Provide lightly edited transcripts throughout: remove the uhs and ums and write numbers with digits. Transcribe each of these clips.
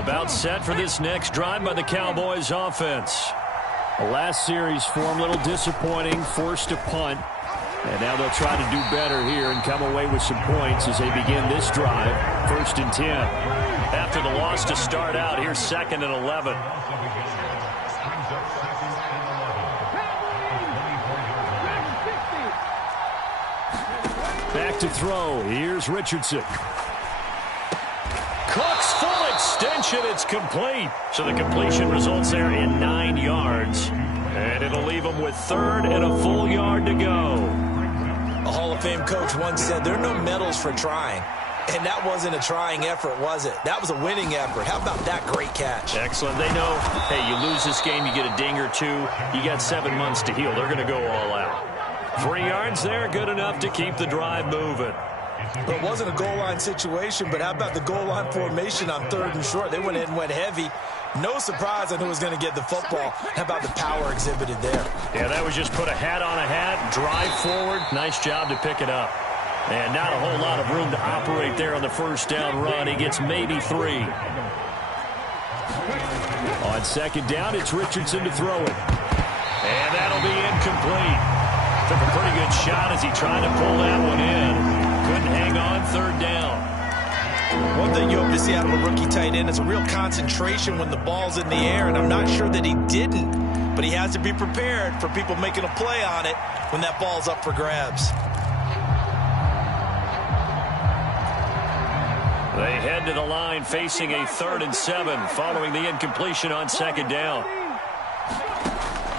About set for this next drive by the Cowboys offense. The last series for them, a little disappointing, forced a punt. And now they'll try to do better here and come away with some points as they begin this drive. 1st and 10. After the loss to start out, here's 2nd and 11. Back to throw. Here's Richardson. Cook's full extension. It's complete. So the completion results there in 9 yards. And it'll leave them with 3rd and a full yard to go. A Hall of Fame coach once said there are no medals for trying. And that wasn't a trying effort, was it? That was a winning effort. How about that great catch? Excellent. They know, hey, you lose this game, you get a ding or two. You got 7 months to heal. They're going to go all out. 3 yards there, good enough to keep the drive moving. Well, it wasn't a goal line situation, but how about the goal line formation on 3rd and short? They went in and went heavy. No surprise on who was going to get the football. How about the power exhibited there? Yeah, that was just put a hat on a hat, drive forward. Nice job to pick it up. And not a whole lot of room to operate there on the 1st down run. He gets maybe 3. On 2nd down, it's Richardson to throw it. And that'll be incomplete. Took a pretty good shot as he tried to pull that one in. Couldn't hang on 3rd down. One thing you hope to see out of a rookie tight end is a real concentration when the ball's in the air, and I'm not sure that he didn't. But he has to be prepared for people making a play on it when that ball's up for grabs. They head to the line facing a 3rd and 7 following the incompletion on 2nd down.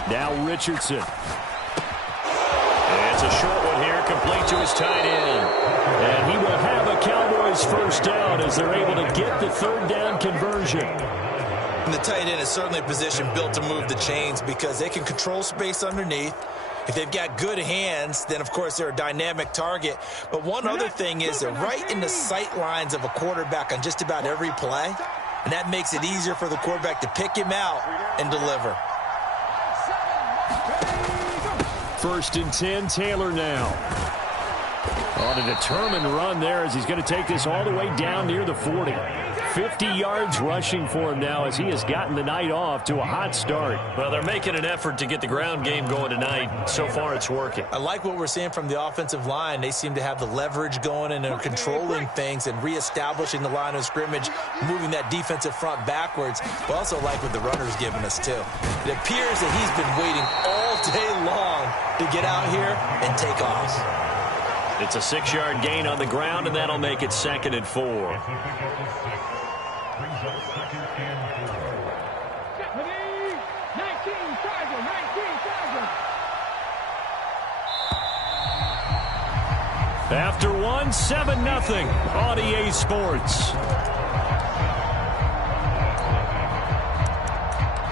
Now Richardson. It's a short one here, complete to his tight end. And he will have a Cowboys 1st down as they're able to get the 3rd down conversion. And the tight end is certainly a position built to move the chains because they can control space underneath. If they've got good hands, then, of course, they're a dynamic target. But one other thing is they're right in the sight lines of a quarterback on just about every play. And that makes it easier for the quarterback to pick him out and deliver. 1st and 10, Taylor now. On a determined run there as he's going to take this all the way down near the 40. 50 yards rushing for him now as he has gotten the night off to a hot start. Well, they're making an effort to get the ground game going tonight. So far, it's working. I like what we're seeing from the offensive line. They seem to have the leverage going and they're controlling things and reestablishing the line of scrimmage, moving that defensive front backwards. But also like what the runner's giving us, too. It appears that he's been waiting all day long to get out here and take off. It's a 6-yard gain on the ground, and that'll make it 2nd and 4. After one, 7-0 on EA Sports.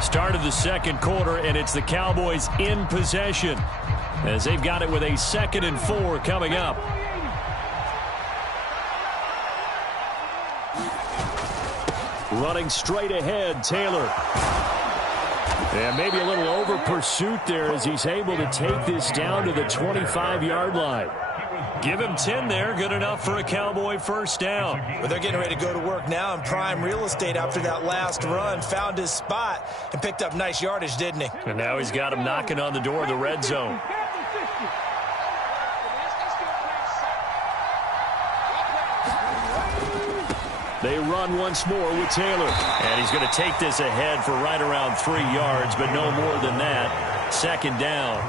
Start of the 2nd quarter, and it's the Cowboys in possession as they've got it with a 2nd and 4 coming up. Running straight ahead, Taylor. And maybe a little over pursuit there as he's able to take this down to the 25-yard line. Give him 10 there, good enough for a Cowboy 1st down. But they're getting ready to go to work now in prime real estate after that last run. Found his spot and picked up nice yardage, didn't he? And now he's got him knocking on the door of the red zone. They run once more with Taylor. And he's going to take this ahead for right around 3 yards, but no more than that. 2nd down.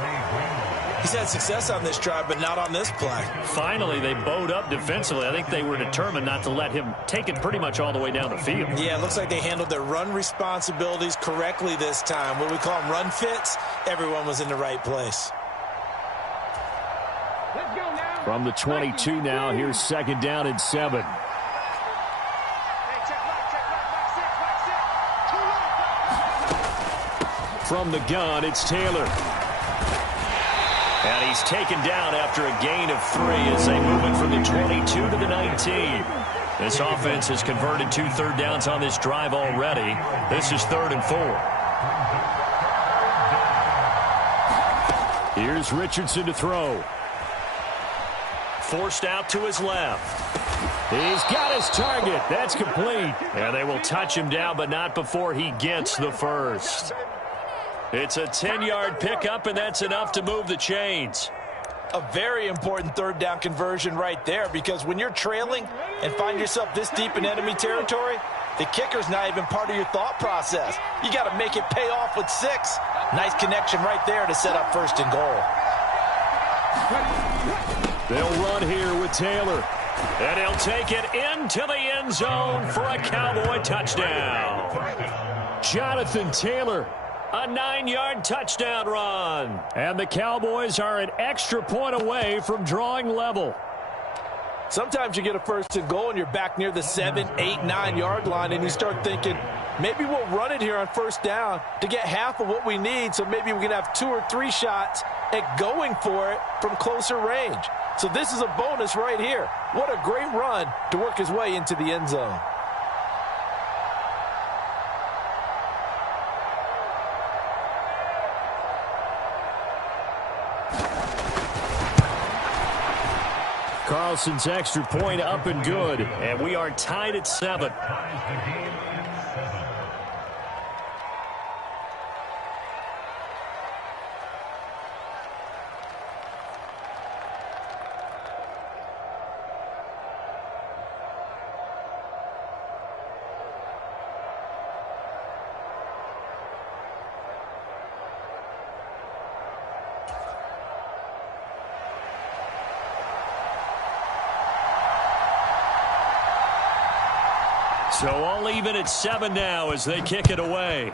He's had success on this drive, but not on this play. Finally, they bowed up defensively. I think they were determined not to let him take it pretty much all the way down the field. Yeah, it looks like they handled their run responsibilities correctly this time. What we call them run fits, everyone was in the right place. From the 22 now, here's 2nd down and 7. From the gun, it's Taylor. And he's taken down after a gain of 3 as they move it from the 22 to the 19. This offense has converted 2 third downs on this drive already. This is 3rd and 4. Here's Richardson to throw. Forced out to his left. He's got his target. That's complete. And they will touch him down, but not before he gets the first. It's a 10-yard pickup, and that's enough to move the chains. A very important third down conversion right there, because when you're trailing and find yourself this deep in enemy territory, the kicker's not even part of your thought process. You got to make it pay off with 6. Nice connection right there to set up first and goal. They'll run here with Taylor. And he'll take it into the end zone for a Cowboy touchdown. Jonathan Taylor, a 9-yard touchdown run. And the Cowboys are an extra point away from drawing level. Sometimes you get a first and goal and you're back near the 7, 8, 9-yard line, and you start thinking, maybe we'll run it here on first down to get half of what we need, so maybe we can have 2 or 3 shots at going for it from closer range. So this is a bonus right here. What a great run to work his way into the end zone. Carlson's extra point up and good, and we are tied at 7. So all even at 7 now as they kick it away.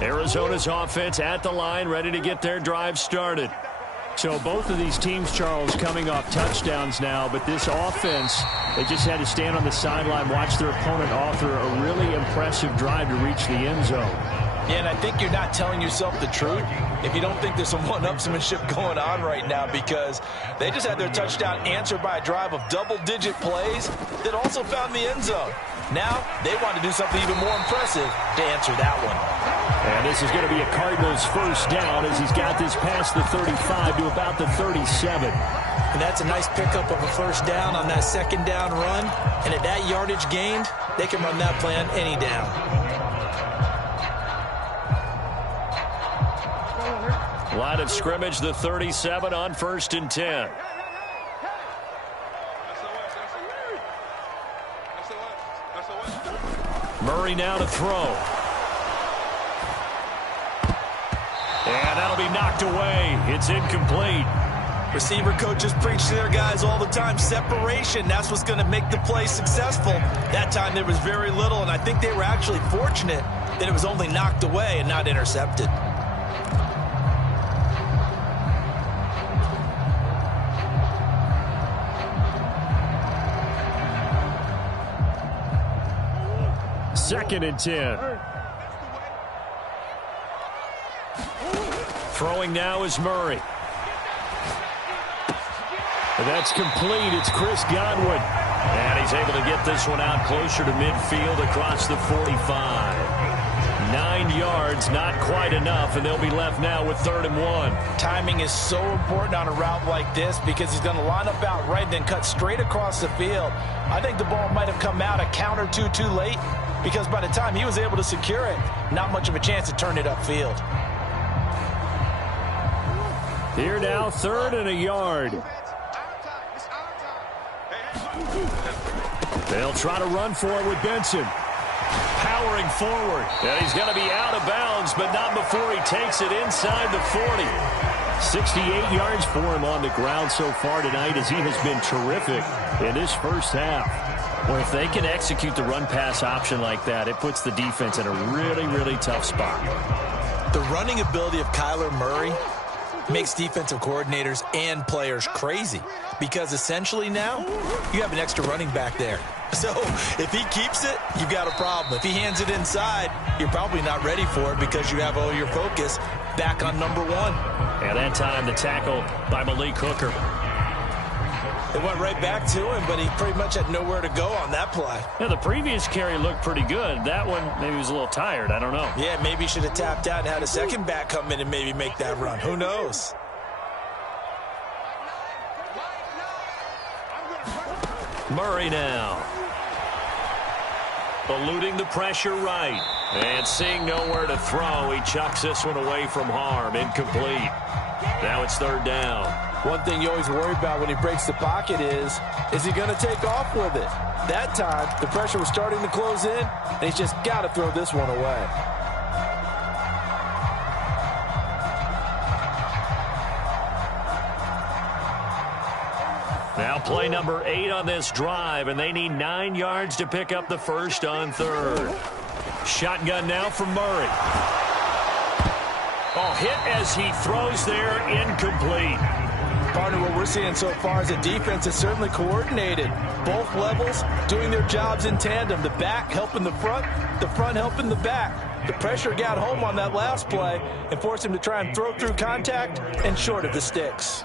Arizona's offense at the line, ready to get their drive started. So both of these teams, Charles, coming off touchdowns now, but this offense, they just had to stand on the sideline, watch their opponent author a really impressive drive to reach the end zone. Yeah, and I think you're not telling yourself the truth if you don't think there's some one-upsmanship going on right now, because they just had their touchdown answered by a drive of double-digit plays that also found the end zone. Now they want to do something even more impressive to answer that one. And this is going to be a Cardinals first down as he's got this past the 35 to about the 37. And that's a nice pickup of a first down on that second down run. And at that yardage gained, they can run that play on any down. Line of scrimmage, the 37 on 1st and 10. Murray now to throw. And that'll be knocked away. It's incomplete. Receiver coaches preach to their guys all the time. Separation, that's what's going to make the play successful. That time there was very little, and I think they were actually fortunate that it was only knocked away and not intercepted. Second and 10. Throwing now is Murray. That's complete. It's Chris Godwin. And he's able to get this one out closer to midfield across the 45. 9 yards, not quite enough, and they'll be left now with 3rd and 1. Timing is so important on a route like this because he's going to line up out right and then cut straight across the field. I think the ball might have come out a count or two too late because by the time he was able to secure it, not much of a chance to turn it upfield. Here now, 3rd and a yard. They'll try to run for it with Benson. Powering forward. And he's going to be out of bounds, but not before he takes it inside the 40. 68 yards for him on the ground so far tonight as he has been terrific in this first half. Well, if they can execute the run-pass option like that, it puts the defense in a really, really tough spot. The running ability of Kyler Murray makes defensive coordinators and players crazy because essentially now you have an extra running back there. So if he keeps it, you've got a problem. If he hands it inside, you're probably not ready for it because you have all your focus back on number one. And that time the tackle by Malik Hooker. It went right back to him, but he pretty much had nowhere to go on that play. Yeah, the previous carry looked pretty good. That one, maybe he was a little tired. I don't know. Yeah, maybe he should have tapped out and had a second back come in and maybe make that run. Who knows? Murray now. Eluding the pressure right. And seeing nowhere to throw, he chucks this one away from harm. Incomplete. Now it's third down. One thing you always worry about when he breaks the pocket is he going to take off with it? That time, the pressure was starting to close in, and he's just got to throw this one away. Now play number 8 on this drive, and they need 9 yards to pick up the first on third. Shotgun now from Murray. Oh, hit as he throws there, incomplete. Partner, what we're seeing so far is a defense is certainly coordinated. Both levels doing their jobs in tandem. The back helping the front helping the back. The pressure got home on that last play and forced him to try and throw through contact and short of the sticks.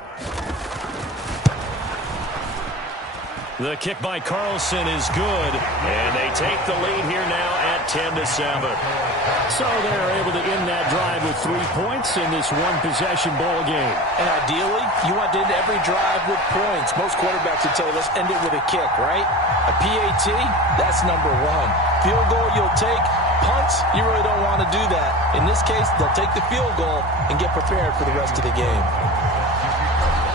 The kick by Carlson is good, and they take the lead here now at 10-7. So they're able to end that drive with 3 points in this one-possession ball game. And ideally, you want to end every drive with points. Most quarterbacks would tell you, let's end it with a kick, right? A PAT, that's number 1. Field goal, you'll take. Punts, you really don't want to do that. In this case, they'll take the field goal and get prepared for the rest of the game.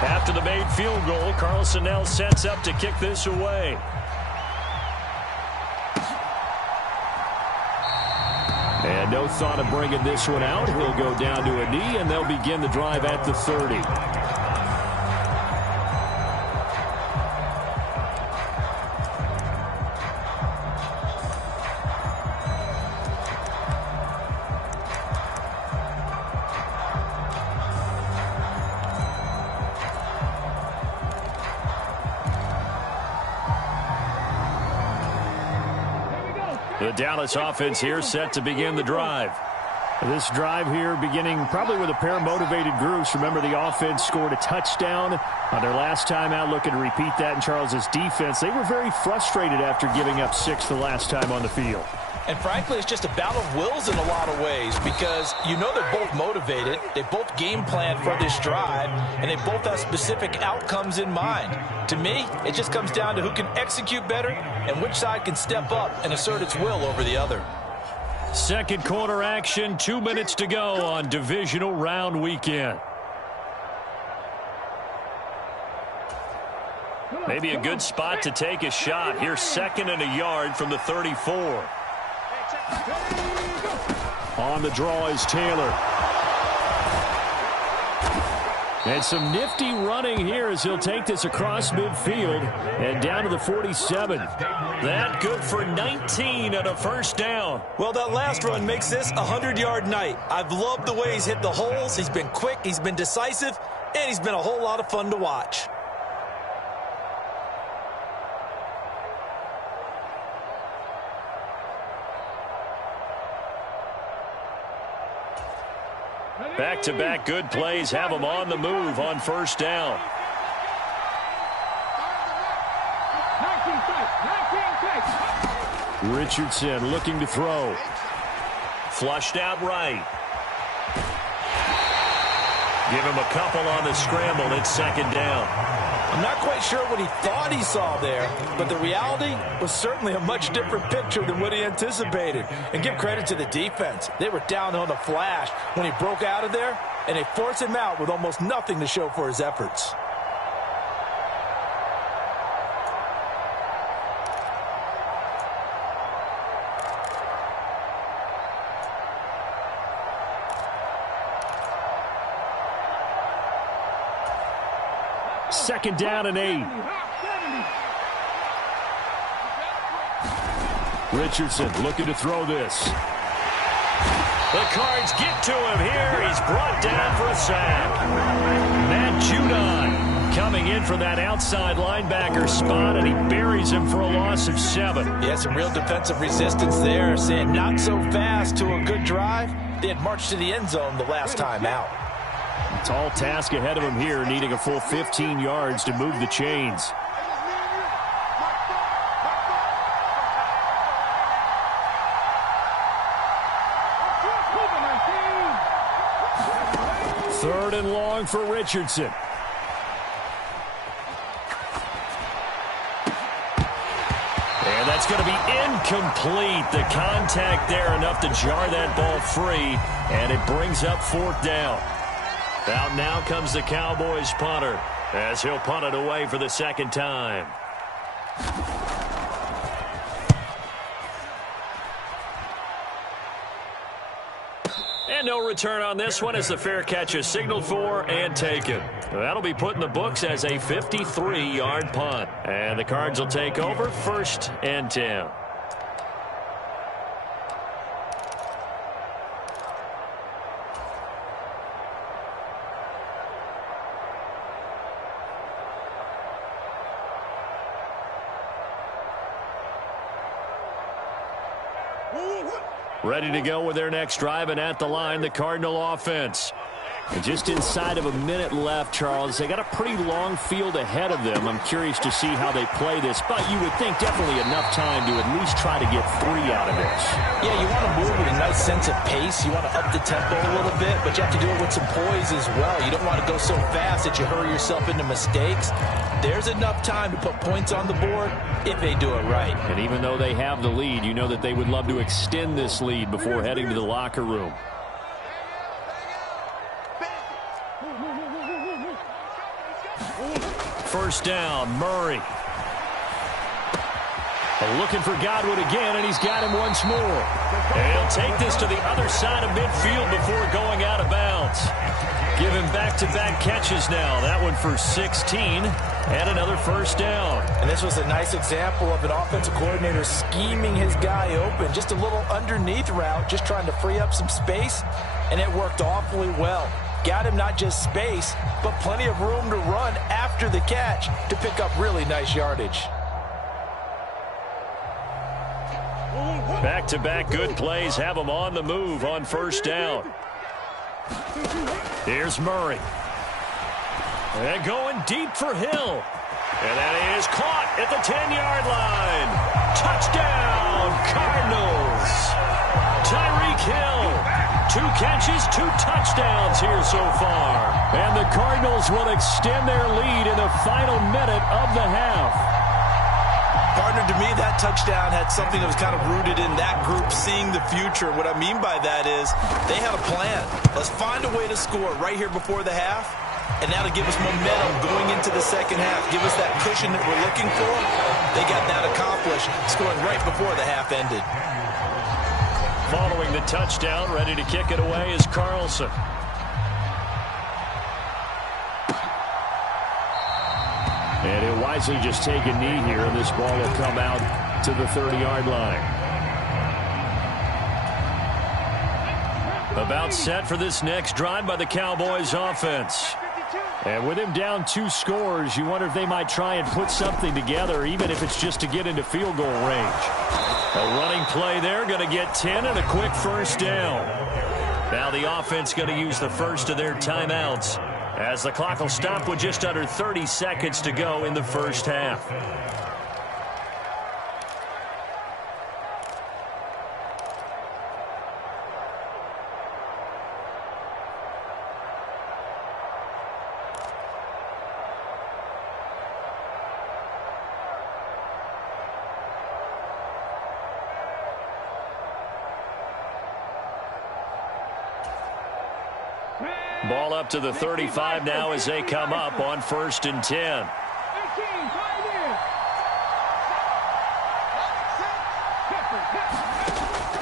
After the made field goal, Carlson now sets up to kick this away. And no thought of bringing this one out. He'll go down to a knee, and they'll begin the drive at the 30. The Dallas offense here set to begin the drive. This drive here beginning probably with a pair of motivated groups. Remember, the offense scored a touchdown on their last time out, looking to repeat that in Charles's defense. They were very frustrated after giving up 6 the last time on the field. And frankly, it's just a battle of wills in a lot of ways because you know they're both motivated. They both game plan for this drive, and they both have specific outcomes in mind. To me, it just comes down to who can execute better and which side can step up and assert its will over the other. Second quarter action, 2 minutes to go on divisional round weekend. Maybe a good spot to take a shot. Here's 2nd and a yard from the 34. On the draw is Taylor. And some nifty running here as he'll take this across midfield and down to the 47. That good for 19 and a first down. Well, that last run makes this a 100-yard night. I've loved the way he's hit the holes. He's been quick, he's been decisive, and he's been a whole lot of fun to watch. Back-to-back good plays have him on the move on first down. Richardson looking to throw. Flushed out right. Give him a couple on the scramble. It's 2nd down. I'm not quite sure what he thought he saw there, but the reality was certainly a much different picture than what he anticipated. And give credit to the defense. They were down on the flash when he broke out of there, and they forced him out with almost nothing to show for his efforts. Second down and 8. Richardson looking to throw this. The Cards get to him here. He's brought down for a sack. Matt Judon coming in from that outside linebacker spot, and he buries him for a loss of 7. Yeah, some real defensive resistance there, saying not so fast to a good drive. They had marched to the end zone the last time out. A tall task ahead of him here, needing a full 15 yards to move the chains. Third and long for Richardson. And that's going to be incomplete. The contact there enough to jar that ball free, and it brings up 4th down. Out now comes the Cowboys punter, as he'll punt it away for the 2nd time. And no return on this one as the fair catch is signaled for and taken. That'll be put in the books as a 53-yard punt. And the Cards will take over 1st and 10. Ready to go with their next drive, and at the line, the Cardinal offense. And just inside of a minute left, Charles. They got a pretty long field ahead of them. I'm curious to see how they play this, but you would think definitely enough time to at least try to get 3 out of this. Yeah, you want to move with a nice sense of pace. You want to up the tempo a little bit, but you have to do it with some poise as well. You don't want to go so fast that you hurry yourself into mistakes. There's enough time to put points on the board if they do it right. And even though they have the lead, you know that they would love to extend this lead before heading to the locker room. First down, Murray. Looking for Godwin again, and he's got him once more. And he'll take this to the other side of midfield before going out of bounds. Give him back-to-back catches now. That one for 16, and another first down. And this was a nice example of an offensive coordinator scheming his guy open. Just a little underneath route, just trying to free up some space, and it worked awfully well. Got him not just space, but plenty of room to run after the catch to pick up really nice yardage. Back-to-back good plays have him on the move on first down. Here's Murray. And going deep for Hill. And that is caught at the 10-yard line. Touchdown, Cardinals. Tyreek Hill. 2 catches, 2 touchdowns here so far. And the Cardinals will extend their lead in the final minute of the half. Partner, to me, that touchdown had something that was kind of rooted in that group seeing the future. What I mean by that is they had a plan. Let's find a way to score right here before the half, and that'll give us momentum going into the second half. Give us that cushion that we're looking for. They got that accomplished, scoring right before the half ended. Following the touchdown, ready to kick it away is Carlson. And he'll wisely just take a knee here, and this ball will come out to the 30-yard line. About set for this next drive by the Cowboys offense. And with him down 2 scores, you wonder if they might try and put something together, even if it's just to get into field goal range. A running play there, going to get 10 and a quick first down. Now the offense going to use the first of their timeouts, as the clock will stop with just under 30 seconds to go in the first half. Ball up to the 35 now as they come up on 1st and 10.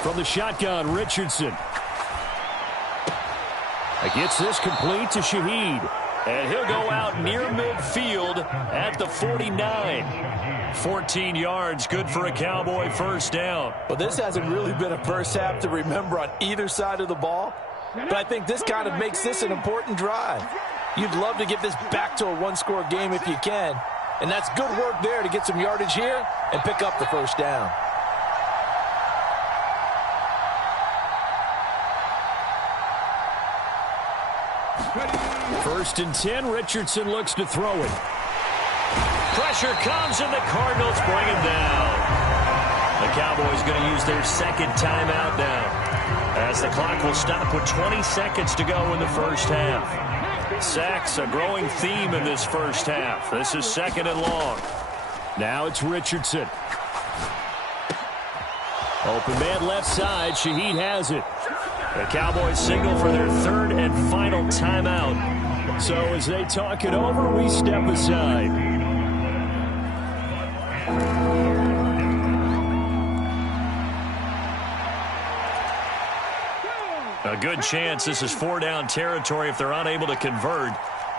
From the shotgun, Richardson. Gets this complete to Shaheed. And he'll go out near midfield at the 49. 14 yards, good for a Cowboy first down. Well, this hasn't really been a first half to remember on either side of the ball, but I think this kind of makes this an important drive. You'd love to get this back to a one-score game if you can, and that's good work there to get some yardage here and pick up the first down. First and 10, Richardson looks to throw it. Pressure comes, and the Cardinals bring him down. The Cowboys going to use their second timeout now, as the clock will stop with 20 seconds to go in the first half. Sacks, a growing theme in this first half. This is second and long. Now it's Richardson. Open man left side. Shaheed has it. The Cowboys signal for their third and final timeout. So as they talk it over, we step aside. A good chance this is 4-down territory if they're unable to convert.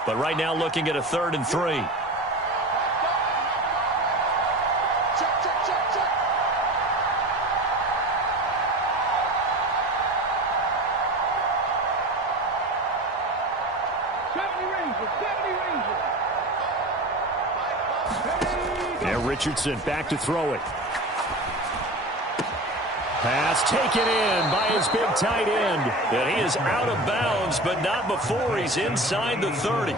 But right now looking at a 3rd and 3. And Richardson back to throw it. Pass taken in by his big tight end. And he is out of bounds, but not before he's inside the 30.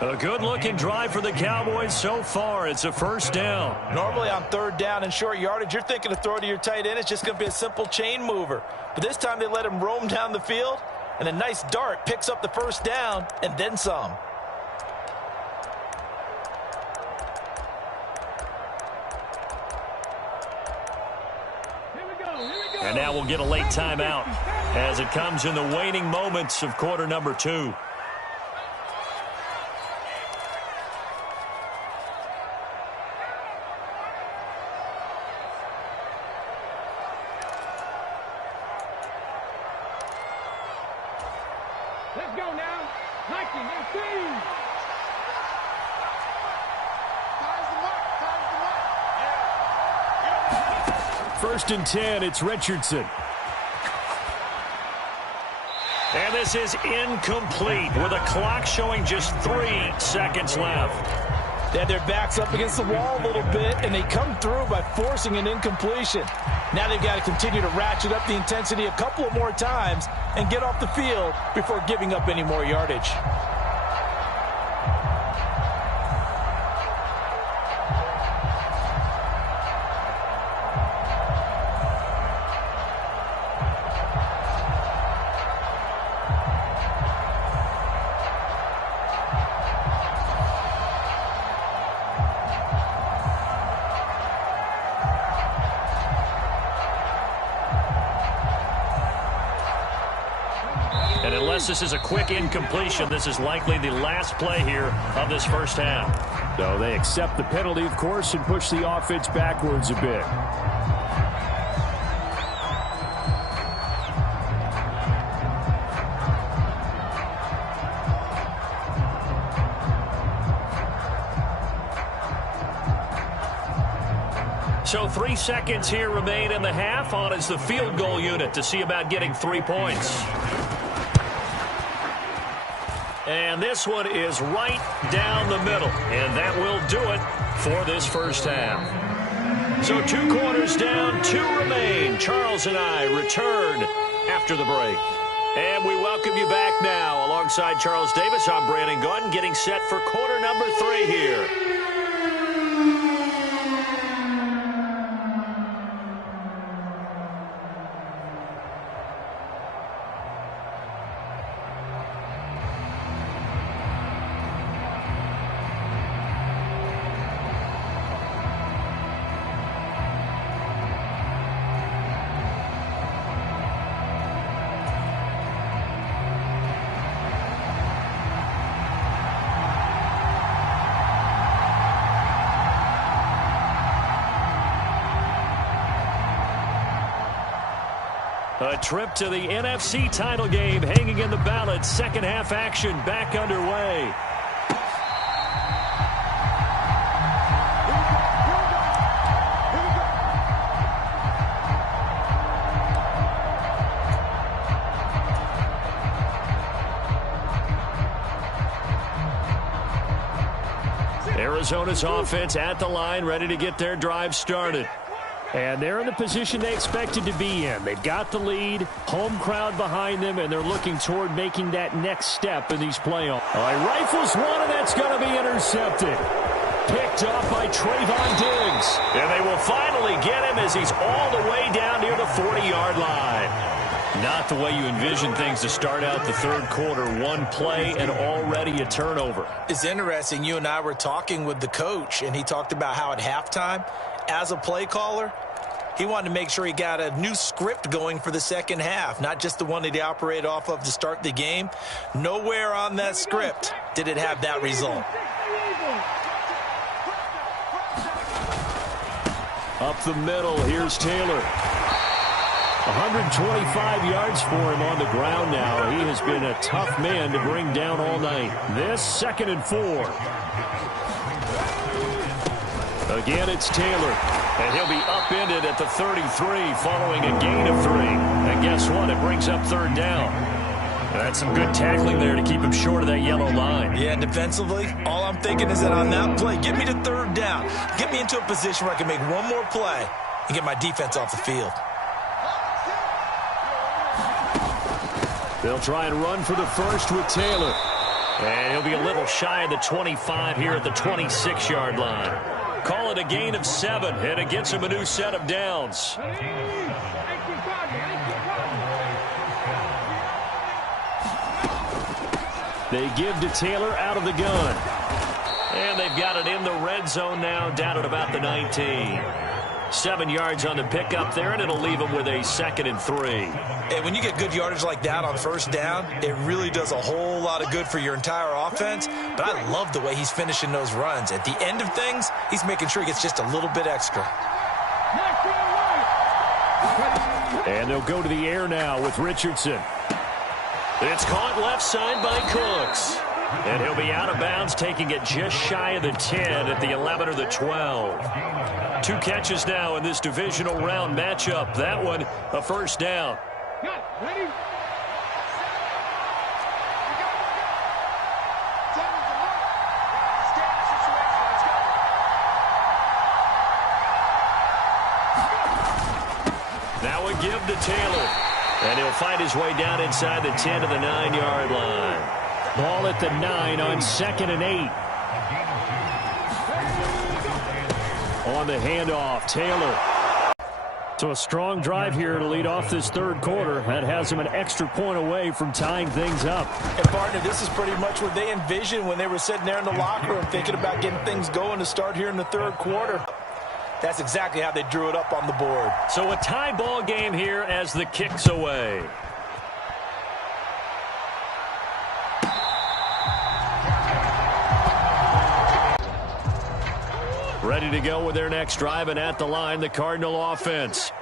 A good-looking drive for the Cowboys so far. It's a first down. Normally on 3rd down and short yardage, you're thinking to throw to your tight end. It's just going to be a simple chain mover. But this time they let him roam down the field, and a nice dart picks up the first down and then some. And now we'll get a late timeout as it comes in the waning moments of quarter number 2. Let's go now. 19, 18. First and 10, it's Richardson. And this is incomplete with a clock showing just 3 seconds left. They had their backs up against the wall a little bit, and they come through by forcing an incompletion. Now they've got to continue to ratchet up the intensity a couple of more times and get off the field before giving up any more yardage. And unless this is a quick incompletion, this is likely the last play here of this first half. So they accept the penalty, of course, and push the offense backwards a bit. So 3 seconds here remain in the half. On is the field goal unit to see about getting 3 points. And this one is right down the middle. And that will do it for this first half. So 2 quarters down, 2 remain. Charles and I return after the break. And we welcome you back now. Alongside Charles Davis, I'm Brandon Gaudin, getting set for quarter number 3 here. A trip to the NFC title game hanging in the balance. Second half action back underway. Arizona's offense at the line, ready to get their drive started. And they're in the position they expected to be in. They've got the lead, home crowd behind them, and they're looking toward making that next step in these playoffs. Rifles one, and that's going to be intercepted. Picked up by Trayvon Diggs. And they will finally get him as he's all the way down near the 40-yard line. Not the way you envision things to start out the third quarter. One play and already a turnover. It's interesting. You and I were talking with the coach, and he talked about how at halftime, as a play caller, he wanted to make sure he got a new script going for the second half, not just the one that he operated off of to start the game. Nowhere on that script did it have that result. Up the middle, here's Taylor. 125 yards for him on the ground now. He has been a tough man to bring down all night. This 2nd and 4. Again, it's Taylor. And he'll be upended at the 33 following a gain of 3. And guess what? It brings up third down. That's some good tackling there to keep him short of that yellow line. Yeah, defensively, all I'm thinking is that on that play, get me to third down. Get me into a position where I can make one more play and get my defense off the field. They'll try and run for the first with Taylor. And he'll be a little shy of the 25 here at the 26-yard line. Call it a gain of 7, and it gets him a new set of downs. They give to Taylor out of the gun. And they've got it in the red zone now, down at about the 19. 7 yards on the pickup there, and it'll leave them with a 2nd and 3. And when you get good yardage like that on first down, it really does a whole lot of good for your entire offense. But I love the way he's finishing those runs. At the end of things, he's making sure he gets just a little bit extra. And they'll go to the air now with Richardson. It's caught left side by Cooks. And he'll be out of bounds, taking it just shy of the 10 at the 11 or the 12. 2 catches now in this divisional round matchup. That one, a first down. Ready? Now a give to Taylor. And he'll find his way down inside the 10 to the 9-yard line. Ball at the 9 on 2nd and 8. On the handoff, Taylor. So a strong drive here to lead off this third quarter. That has him an extra point away from tying things up. And partner, this is pretty much what they envisioned when they were sitting there in the locker room thinking about getting things going to start here in the third quarter. That's exactly how they drew it up on the board. So a tie ball game here as the kick's away. Ready to go with their next drive, and at the line, the Cardinal offense.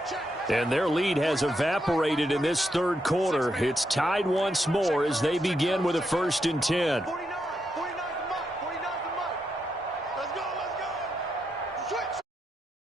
And their lead has evaporated in this third quarter. It's tied once more as they begin with a 1st and 10.